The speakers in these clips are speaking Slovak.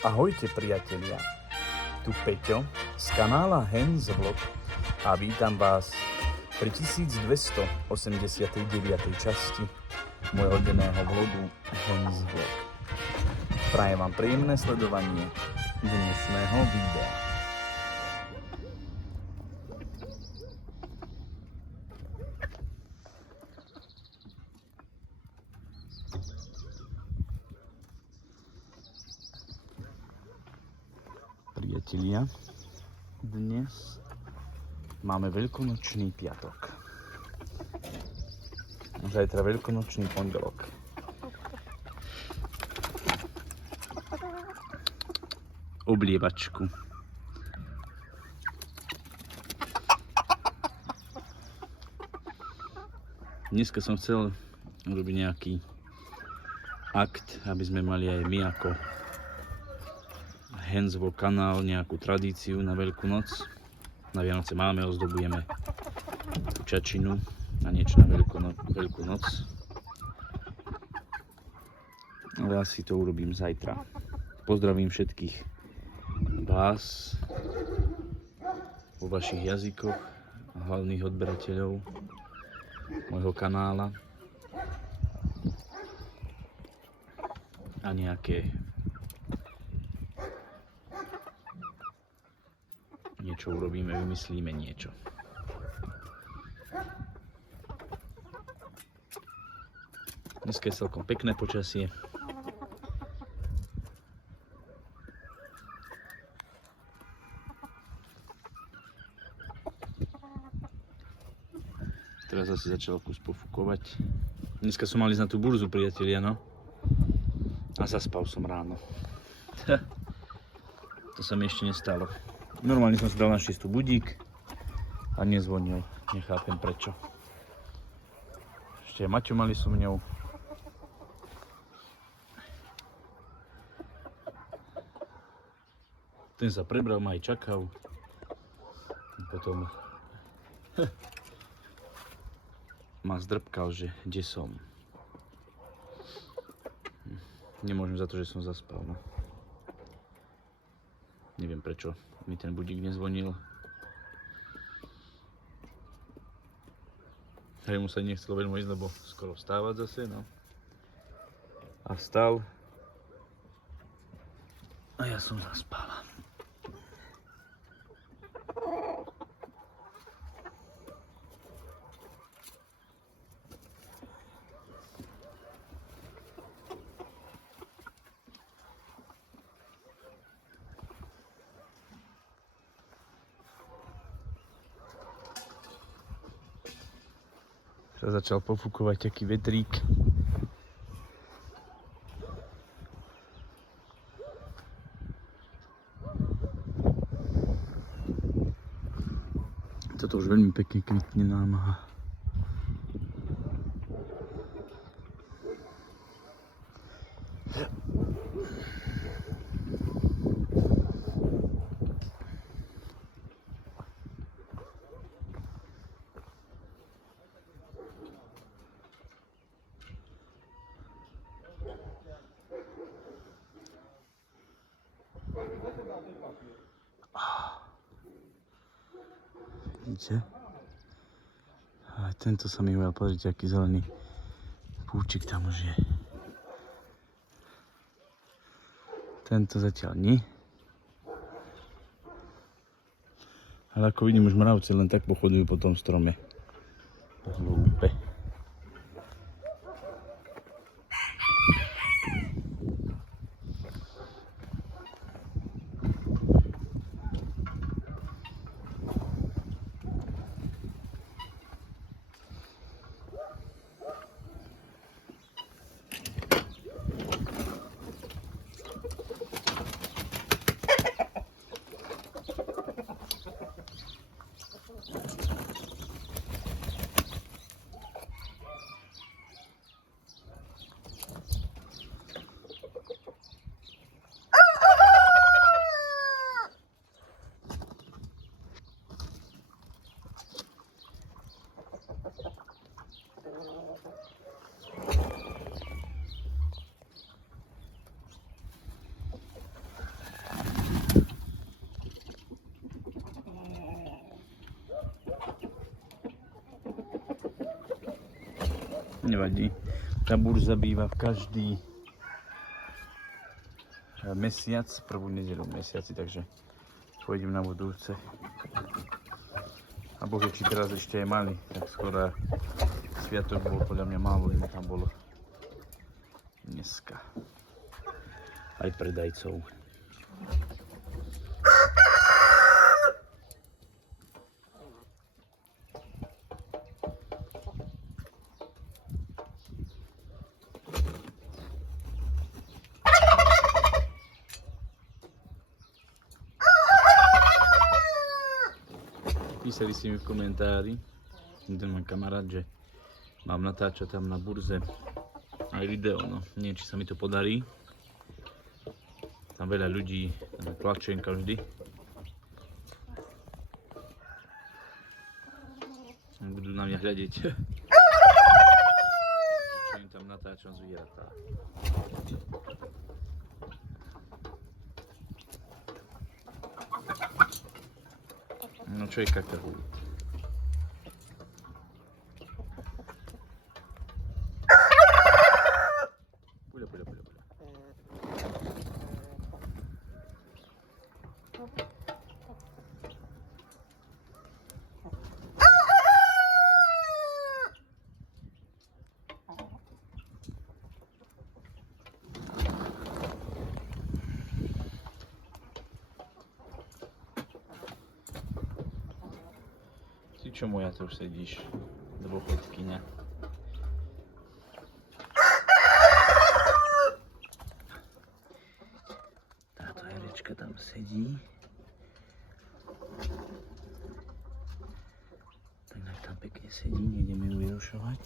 Ahojte priatelia, tu Peťo z kanála Hens Vlog a vítam vás pri 1289. časti môjho denného vlogu Hens Vlog. Prajem vám príjemné sledovanie dnešného videa. Priatelia, dnes máme veľkonočný piatok. Zajtra veľkonočný pondelok. Oblievačku. Dneska som chcel urobiť nejaký akt, aby sme mali aj my ako Hens Vlog kanál nejakú tradíciu na Veľkú noc. Na Vianoce máme, ozdobujeme čačinu na niečo na Veľkú noc. Ale asi to urobím zajtra. Pozdravím všetkých vás vo vašich jazykoch a hlavných odberateľov môjho kanála a nejaké niečo urobíme, vymyslíme niečo. Dneska je celkom pekné počasie. Teraz asi začal kus pofúkovať. Dneska som mal ísť na tú burzu, priatelia, no. A zaspal som ráno. To sa mi ešte nestalo. Normálne som si dal na 6 budík a nezvonil. Nechápem prečo. Ešte aj Maťo mali so mňou. Ten sa prebral, ma aj čakal. Potom ma zdrbkal, že kde som. Nemôžem za to, že som zaspal. No. Neviem prečo mi ten budík nezvonil. Hej, mu sa nechcelo veľmi ísť, lebo skoro vstávať zase, no. A vstal. A ja som zaspal. Teraz začal pofúkovať taký vetrík. Toto už veľmi pekne kvitne nám. Vidíte? A tento sa mi veľa, pozrite, aký zelený púčik tam už je. Tento zatiaľ nie. Ale ako vidím, už mravci len tak pochodujú po tom strome. Hlúpe. Nevadí. Tá burza býva v každý mesiac, prvú nedeľu v mesiaci, takže pôjdem na budúce. A bože, či teraz ešte je malý, tak skoro sviatok bol podľa mňa málo, lebo tam bolo dneska aj predajcov. Písali si mi v komentári, jeden môj kamarát, že mám natáčať tam na burze aj video, no neviem, či sa mi to podarí. Tam veľa ľudí, tam plačem každý. Budú na mňa hľadiť. Čo im tam natáčam zvieratá. No čo je kakahú? Puľa. Ty čo moja tu už sedíš, dôchodkyňa? Táto herečka tam sedí. Tak nech tam pekne sedí, nejdeme ju vyrušovať.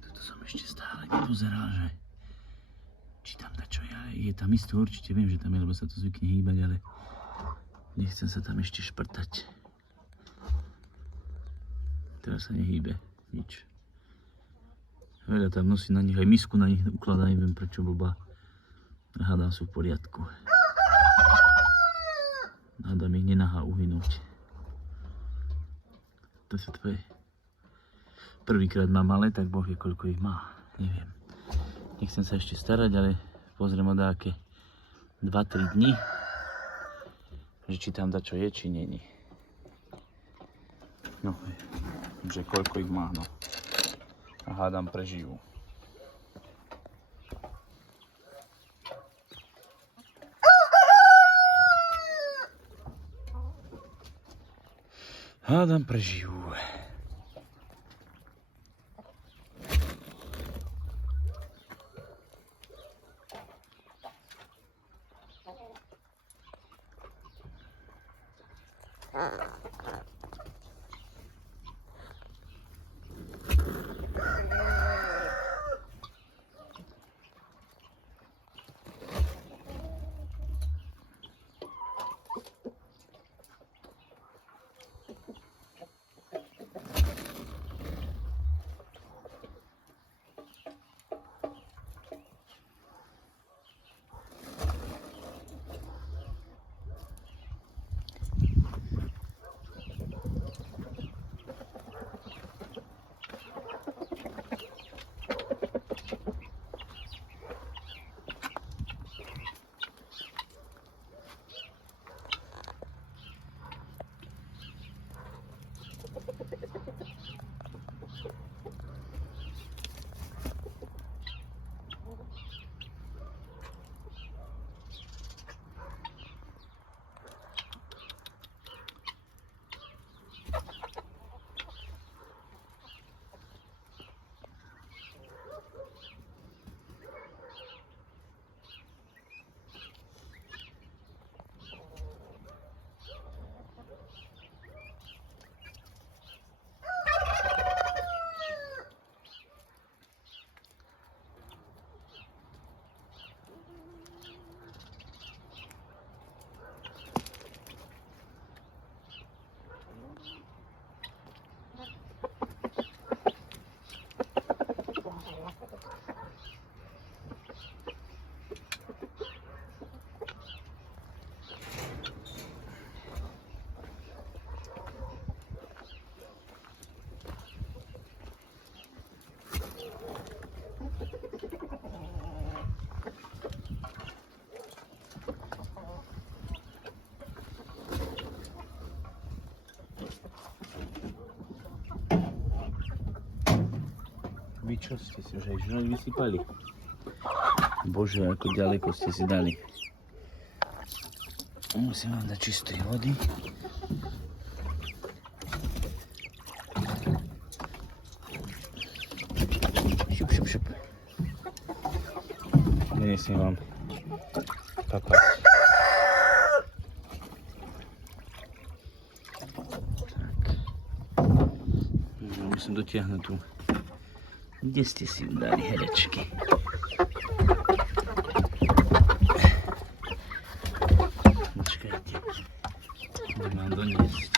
Toto som ešte stále nepozeral, že či tam dačo je tam isto, určite viem, že tam je, lebo sa to zvykne hýbať, ale nechcem sa tam ešte šprtať. Teraz sa nehýbe nič. Veľa tam nosí na nich, aj misku na nich ukladá, neviem prečo blbá. Hádam sú v poriadku. Hádam ich nenahá uhynúť. To sa tvoje. Prvýkrát mám malé, tak Boh vie, koľko ich má. Neviem. Nechcem sa ešte starať, ale pozriem o dáke 2-3 dní, že či tam dačo je, či není. No, že koľko ich má, no. A hádam prežijú. Hádam prežijú. Vy čo ste si už aj žrali vysypali? Bože, ako ďaleko ste si dali. Musím vám dať čistej vody. Šup, šup, šup. Vynesiem vám papať. Musím dotiahnuť tu. Kde ste si dali herečky? Počkajte. Idem vám doniesť.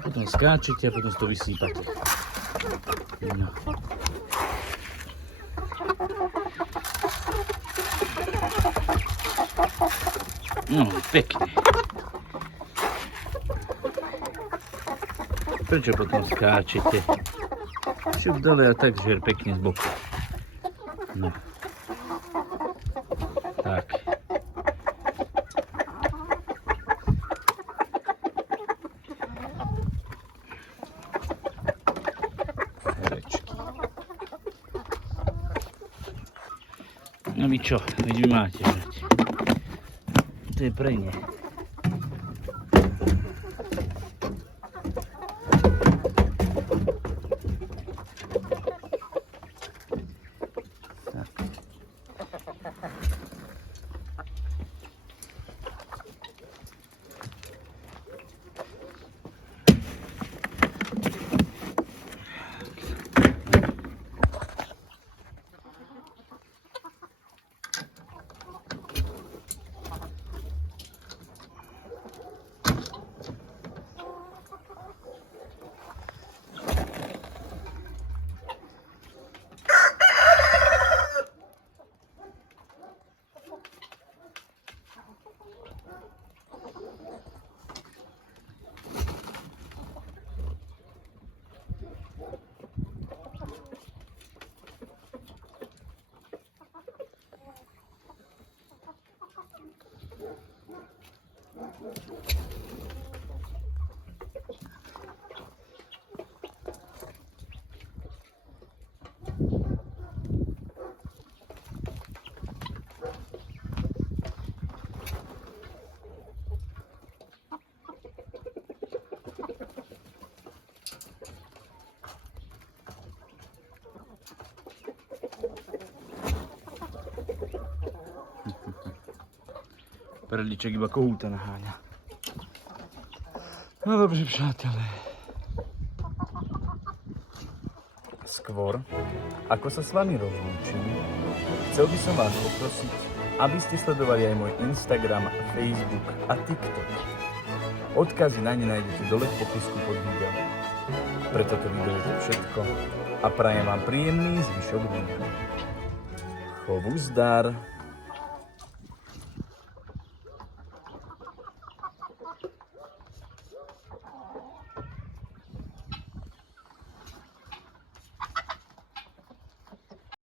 Potom skáčete a potom si to vysýpate. No. No, pekne. Prečo potom skáčete? Šup dole a tak žer pekne z boku. No. Tak. No vy čo? Veď vy máte žrať. To je pre ne. Tak. Perliček iba kohúta naháňa. No dobře, přátelé. Skôr, ako sa s vami rozlúčim, chcel by som vás poprosiť, aby ste sledovali aj môj Instagram, Facebook a TikTok. Odkazy na ne nájdete dole v popisku pod videom. Pre toto video je to všetko a prajem vám príjemný zvyšok dňa. Chovu zdar!